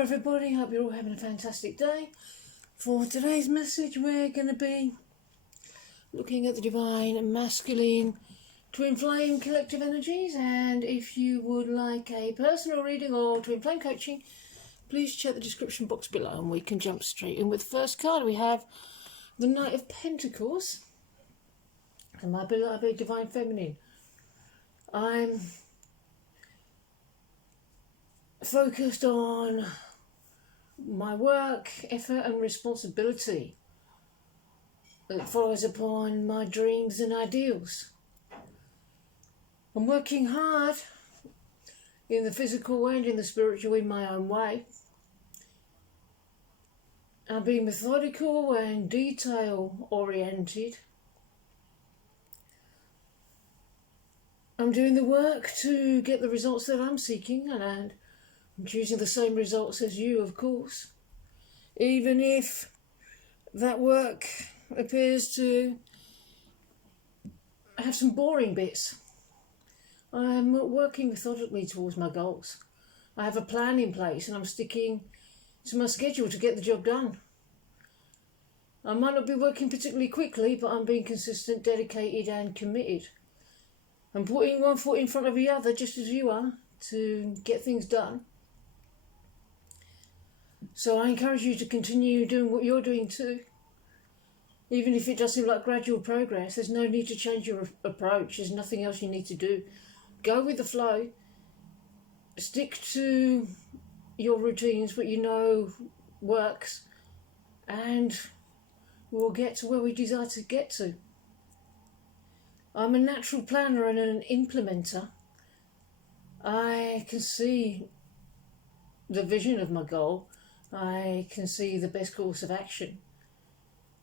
Hello everybody, hope you're all having a fantastic day. For today's message we're going to be looking at the divine and masculine twin flame collective energies, and if you would like a personal reading or twin flame coaching, please check the description box below and we can jump straight in with the first card. We have the Knight of Pentacles and my beloved divine feminine. I'm focused on my work, effort and responsibility that follows upon my dreams and ideals. I'm working hard in the physical and in the spiritual in my own way. I'm being methodical and detail oriented. I'm doing the work to get the results that I'm seeking, and I'm choosing the same results as you, of course. Even if that work appears to have some boring bits, I'm working methodically towards my goals. I have a plan in place and I'm sticking to my schedule to get the job done. I might not be working particularly quickly, but I'm being consistent, dedicated and committed. I'm putting one foot in front of the other, just as you are, to get things done. So I encourage you to continue doing what you're doing too. Even if it does seem like gradual progress, there's no need to change your approach. There's nothing else you need to do. Go with the flow. Stick to your routines, what you know works, and we'll get to where we desire to get to. I'm a natural planner and an implementer. I can see the vision of my goal. I can see the best course of action.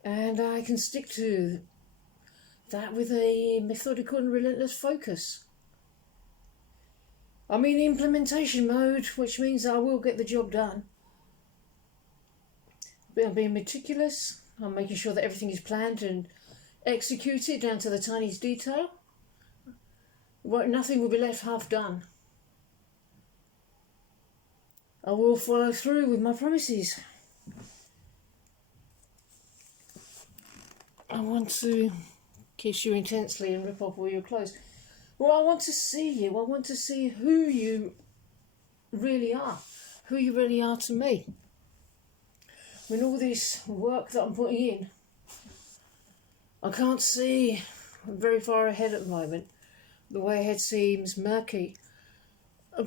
And I can stick to that with a methodical and relentless focus. I'm in implementation mode, which means I will get the job done. I'm being meticulous. I'm making sure that everything is planned and executed down to the tiniest detail. Nothing will be left half done. I will follow through with my promises. I want to kiss you intensely and rip off all your clothes. Well, I want to see you. I want to see who you really are. Who you really are to me. With all this work that I'm putting in, I can't see very far ahead at the moment. The way ahead seems murky.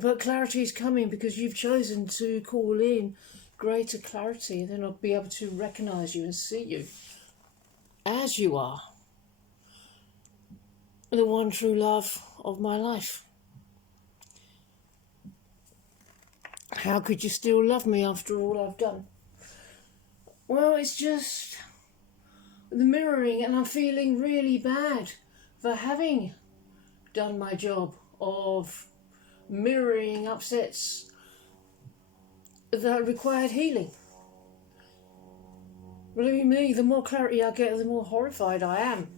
But clarity is coming because you've chosen to call in greater clarity, and then I'll be able to recognise you and see you as you are. The one true love of my life. How could you still love me after all I've done? Well, it's just the mirroring, and I'm feeling really bad for having done my job of mirroring upsets that required healing. Believe me, the more clarity I get, the more horrified I am.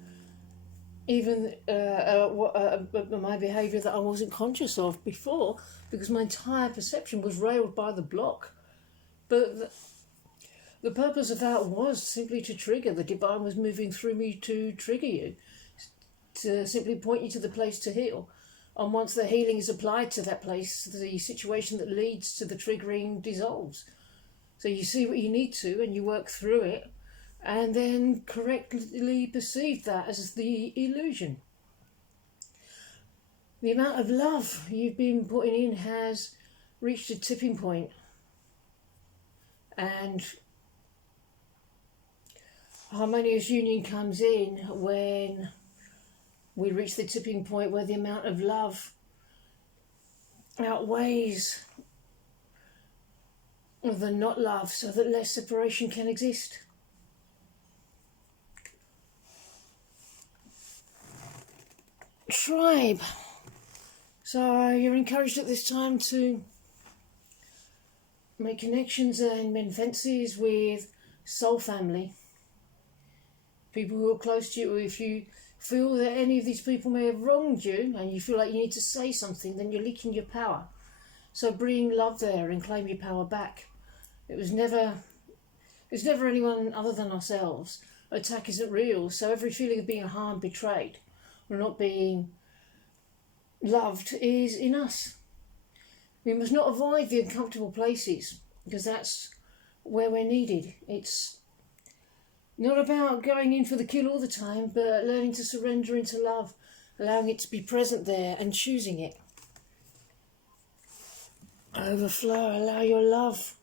Even my behaviour that I wasn't conscious of before, because my entire perception was railed by the block. But the purpose of that was simply to trigger. The divine was moving through me to trigger you, to simply point you to the place to heal. And once the healing is applied to that place, the situation that leads to the triggering dissolves. So you see what you need to and you work through it, and then correctly perceive that as the illusion. The amount of love you've been putting in has reached a tipping point. And harmonious union comes in when we reach the tipping point where the amount of love outweighs the not love, so that less separation can exist. Tribe. So you're encouraged at this time to make connections and mend fences with soul family. People who are close to you. If you feel that any of these people may have wronged you and you feel like you need to say something, then you're leaking your power. So bring love there and claim your power back. It's never anyone other than ourselves. Attack isn't real, so every feeling of being harmed, betrayed, or not being loved is in us. We must not avoid the uncomfortable places, because that's where we're needed. It's not about going in for the kill all the time, but learning to surrender into love, allowing it to be present there and choosing it. Overflow, allow your love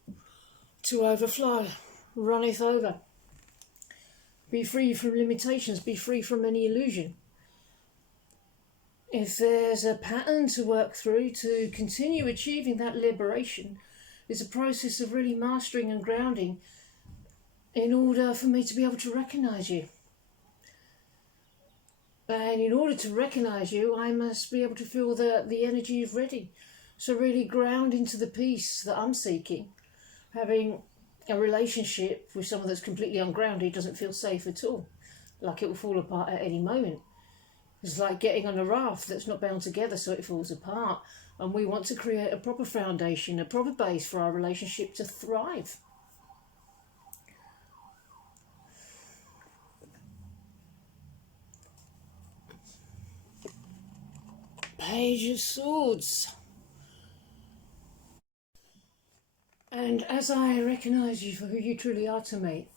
to overflow, runneth over. Be free from limitations, be free from any illusion. If there's a pattern to work through to continue achieving that liberation, it's a process of really mastering and grounding in order for me to be able to recognise you. And in order to recognise you, I must be able to feel that the energy is ready. So really ground into the peace that I'm seeking. Having a relationship with someone that's completely ungrounded doesn't feel safe at all. Like it will fall apart at any moment. It's like getting on a raft that's not bound together so it falls apart. And we want to create a proper foundation, a proper base for our relationship to thrive. Page of Swords. And as I recognise you for who you truly are to me,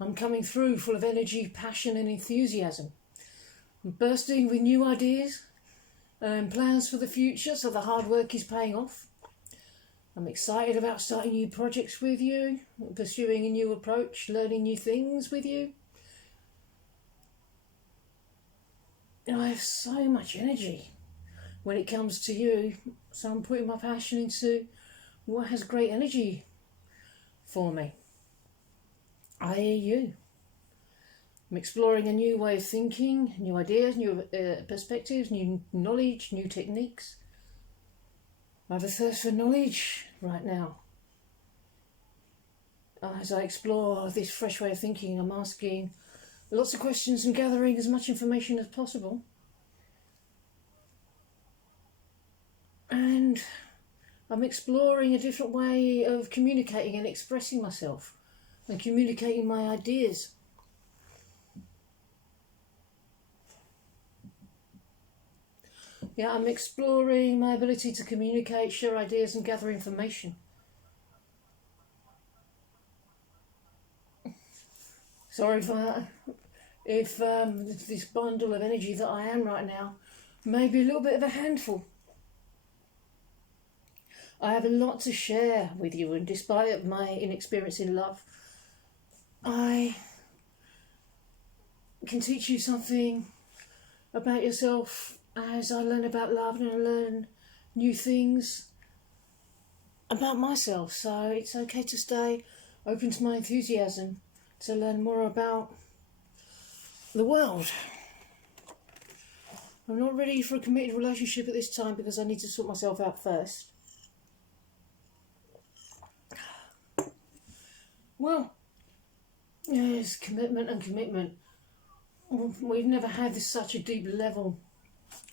I'm coming through full of energy, passion and enthusiasm. I'm bursting with new ideas and plans for the future, so the hard work is paying off. I'm excited about starting new projects with you, pursuing a new approach, learning new things with you. And I have so much energy when it comes to you, so I'm putting my passion into what has great energy for me, i.e. you. I'm exploring a new way of thinking, new ideas, new perspectives, new knowledge, new techniques. I have a thirst for knowledge right now. As I explore this fresh way of thinking, I'm asking lots of questions and gathering as much information as possible. And I'm exploring a different way of communicating and expressing myself and communicating my ideas. Yeah, I'm exploring my ability to communicate, share ideas and gather information. Sorry if this bundle of energy that I am right now may be a little bit of a handful. I have a lot to share with you, and despite my inexperience in love, I can teach you something about yourself as I learn about love and I learn new things about myself. So it's okay to stay open to my enthusiasm to learn more about the world. I'm not ready for a committed relationship at this time because I need to sort myself out first. Well, yes, commitment and commitment. We've never had such a deep level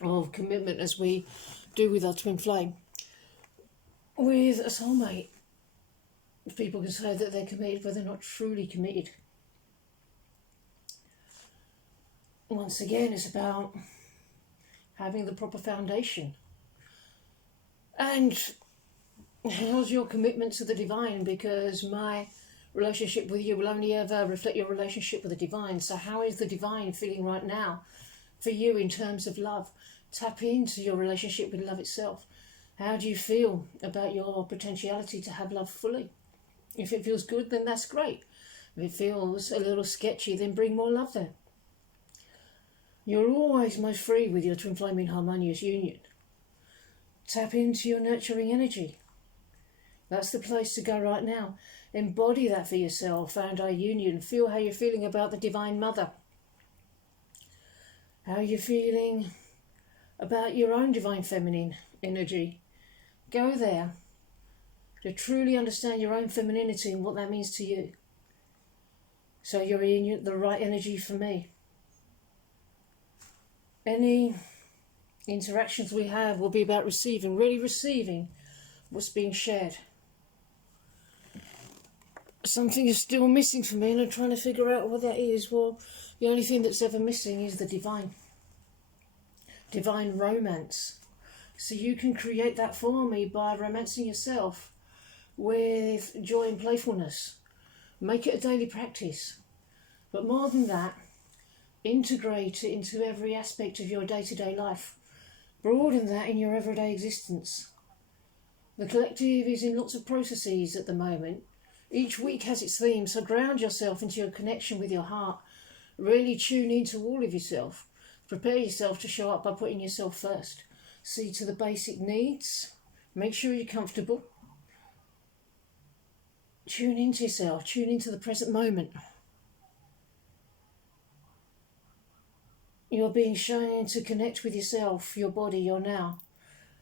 of commitment as we do with our twin flame. With a soulmate, people can say that they're committed, but they're not truly committed. Once again, it's about having the proper foundation. And how's your commitment to the divine? Because my relationship with you will only ever reflect your relationship with the divine. So how is the divine feeling right now for you in terms of love? Tap into your relationship with love itself. How do you feel about your potentiality to have love fully? If it feels good, then that's great. If it feels a little sketchy, then bring more love there. You're always most free with your twin flame in harmonious union. Tap into your nurturing energy. That's the place to go right now. Embody that for yourself and our union. Feel how you're feeling about the Divine Mother. How you're feeling about your own Divine Feminine energy. Go there to truly understand your own femininity and what that means to you. So you're in the right energy for me. Any interactions we have will be about receiving, really receiving what's being shared. something is still missing for me, and I'm trying to figure out what that is. Well, the only thing that's ever missing is the divine romance. So you can create that for me by romancing yourself with joy and playfulness. Make it a daily practice. But more than that, integrate it into every aspect of your day-to-day life. Broaden that in your everyday existence. The collective is in lots of processes at the moment. Each week has its theme, so ground yourself into your connection with your heart. Really tune into all of yourself. Prepare yourself to show up by putting yourself first. See to the basic needs. Make sure you're comfortable. Tune into yourself. Tune into the present moment. You're being shown to connect with yourself, your body, your now.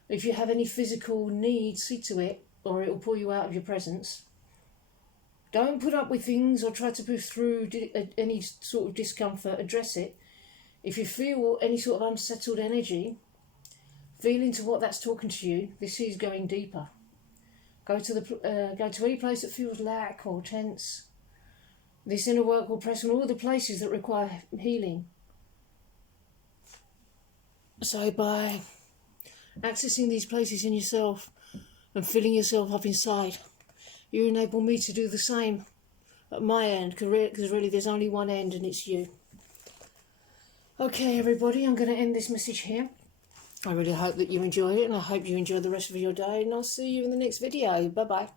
If you have any physical needs, see to it, or it will pull you out of your presence. Don't put up with things or try to push through any sort of discomfort. Address it. If you feel any sort of unsettled energy, feel into what that's talking to you. This is going deeper. Go to any place that feels lack or tense. This inner work will press on all the places that require healing. So by accessing these places in yourself and filling yourself up inside, you enable me to do the same at my end, because really there's only one end, and it's you. Okay, everybody, I'm going to end this message here. I really hope that you enjoyed it, and I hope you enjoy the rest of your day, and I'll see you in the next video. Bye-bye.